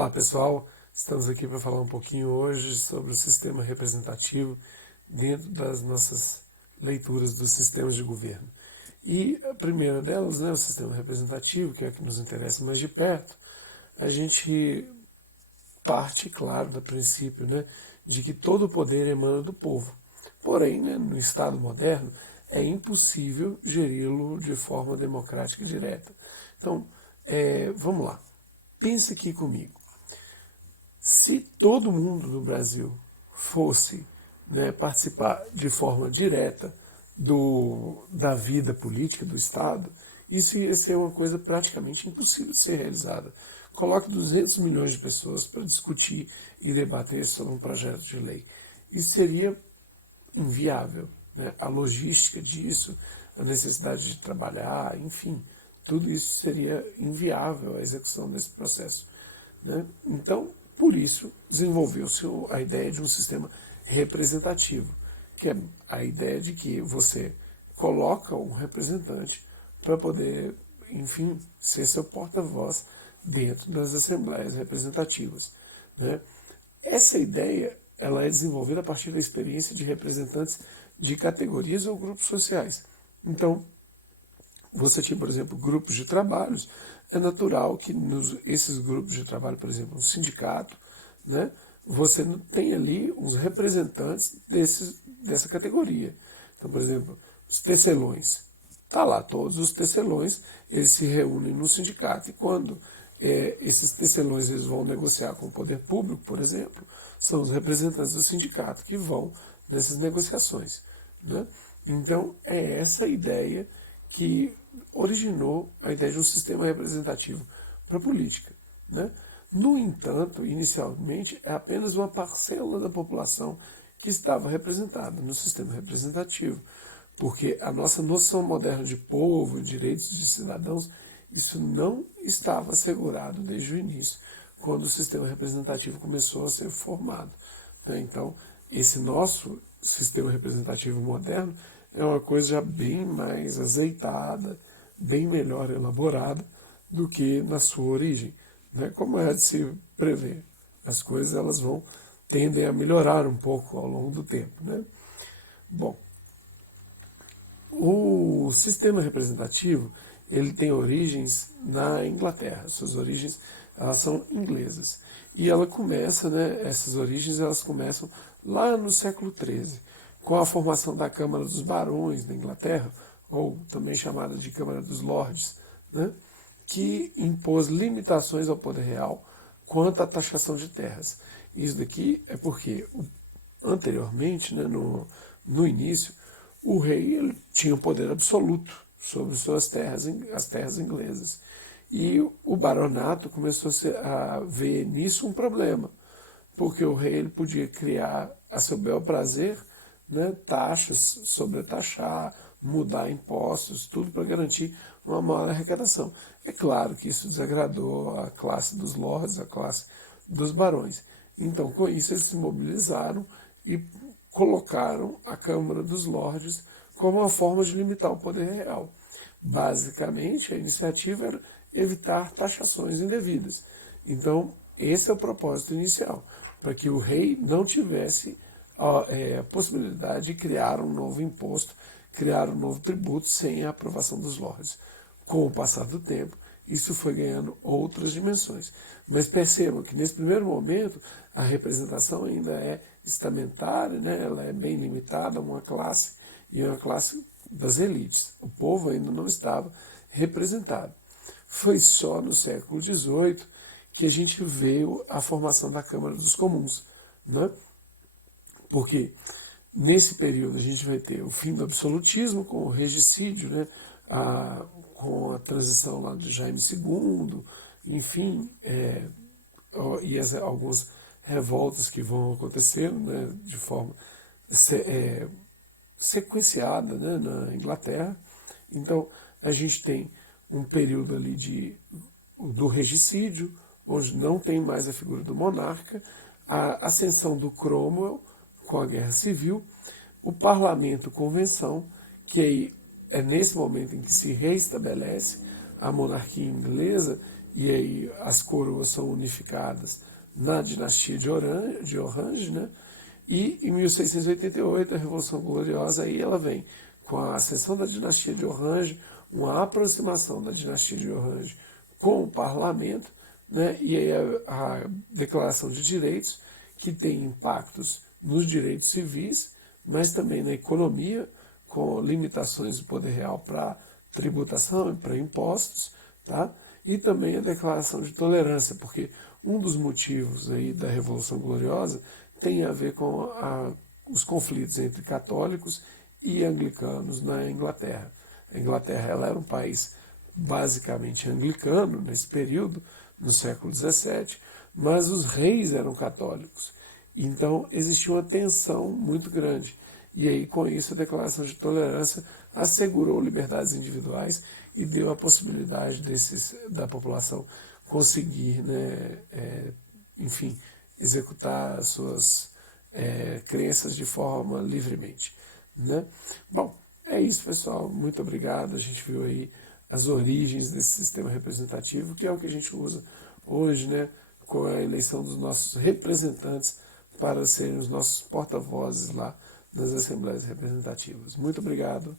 Olá pessoal, estamos aqui para falar um pouquinho hoje sobre o sistema representativo dentro das nossas leituras dos sistemas de governo. E a primeira delas, né, o sistema representativo, que é o que nos interessa mais de perto, a gente parte, claro, do princípio, né, de que todo o poder emana do povo. Porém, né, no Estado moderno, é impossível geri-lo de forma democrática e direta. Então, vamos lá. Pense aqui comigo. Se todo mundo no Brasil fosse, né, participar de forma direta da vida política do Estado, isso ia ser uma coisa praticamente impossível de ser realizada. Coloque 200 milhões de pessoas para discutir e debater sobre um projeto de lei. Isso seria inviável. Né? A logística disso, a necessidade de trabalhar, enfim, tudo isso seria inviável a execução desse processo. Né? Então, por isso, desenvolveu-se a ideia de um sistema representativo, que é a ideia de que você coloca um representante para poder, enfim, ser seu porta-voz dentro das assembleias representativas. Né? Essa ideia ela é desenvolvida a partir da experiência de representantes de categorias ou grupos sociais. Então, você tinha, por exemplo, grupos de trabalhos, é natural que esses grupos de trabalho, por exemplo, um sindicato, né, você tem ali uns representantes dessa categoria. Então, por exemplo, os tecelões. Está lá, todos os tecelões, eles se reúnem no sindicato e quando esses tecelões eles vão negociar com o poder público, por exemplo, são os representantes do sindicato que vão nessas negociações. Né? Então, é essa ideia que originou a ideia de um sistema representativo para a política. Né? No entanto, inicialmente, é apenas uma parcela da população que estava representada no sistema representativo, porque a nossa noção moderna de povo, direitos de cidadãos, isso não estava assegurado desde o início, quando o sistema representativo começou a ser formado. Então, esse nosso sistema representativo moderno é uma coisa já bem mais azeitada, bem melhor elaborada do que na sua origem. Como é de se prever, as coisas elas tendem a melhorar um pouco ao longo do tempo. Bom, o sistema representativo ele tem origens na Inglaterra, suas origens elas são inglesas. E ela começa, essas origens elas começam lá no século XIII, com a formação da Câmara dos Barões da Inglaterra, ou também chamada de Câmara dos Lordes, que impôs limitações ao poder real quanto à taxação de terras. Isso daqui é porque, anteriormente, no início, o rei ele tinha um poder absoluto sobre suas terras, as terras inglesas. E o baronato começou a ver nisso um problema, porque o rei ele podia criar a seu bel prazer taxas, sobretaxar, mudar impostos, tudo para garantir uma maior arrecadação. É claro que isso desagradou a classe dos lords, a classe dos barões. Então, com isso, eles se mobilizaram e colocaram a Câmara dos Lordes como uma forma de limitar o poder real. Basicamente, a iniciativa era evitar taxações indevidas. Então, esse é o propósito inicial, para que o rei não tivesse a possibilidade de criar um novo imposto, criar um novo tributo sem a aprovação dos lords. Com o passar do tempo, isso foi ganhando outras dimensões. Mas percebam que nesse primeiro momento a representação ainda é estamentária, ela é bem limitada a uma classe e uma classe das elites. O povo ainda não estava representado. Foi só no século XVIII que a gente veio a formação da Câmara dos Comuns. Porque nesse período a gente vai ter o fim do absolutismo com o regicídio, com a transição lá de Jaime II, enfim, e algumas revoltas que vão acontecendo de forma sequenciada na Inglaterra. Então a gente tem um período ali do regicídio, onde não tem mais a figura do monarca, a ascensão do Cromwell com a Guerra Civil, o Parlamento Convenção, que aí é nesse momento em que se reestabelece a monarquia inglesa e aí as coroas são unificadas na dinastia de Orange, né? E em 1688, a Revolução Gloriosa, aí ela vem com a ascensão da dinastia de Orange, uma aproximação da dinastia de Orange com o parlamento, né? E aí a Declaração de Direitos, que tem impactos nos direitos civis, mas também na economia, com limitações do poder real para tributação e para impostos, tá? E também a declaração de tolerância, porque um dos motivos aí da Revolução Gloriosa tem a ver com os conflitos entre católicos e anglicanos na Inglaterra. A Inglaterra ela era um país basicamente anglicano nesse período, no século XVII, mas os reis eram católicos. Então existia uma tensão muito grande. E aí, com isso, a Declaração de Tolerância assegurou liberdades individuais e deu a possibilidade da população conseguir, né, enfim, executar suas crenças de forma livremente. Né? Bom, é isso, pessoal. Muito obrigado. A gente viu aí as origens desse sistema representativo, que é o que a gente usa hoje, né, com a eleição dos nossos representantes para serem os nossos porta-vozes lá nas assembleias representativas. Muito obrigado.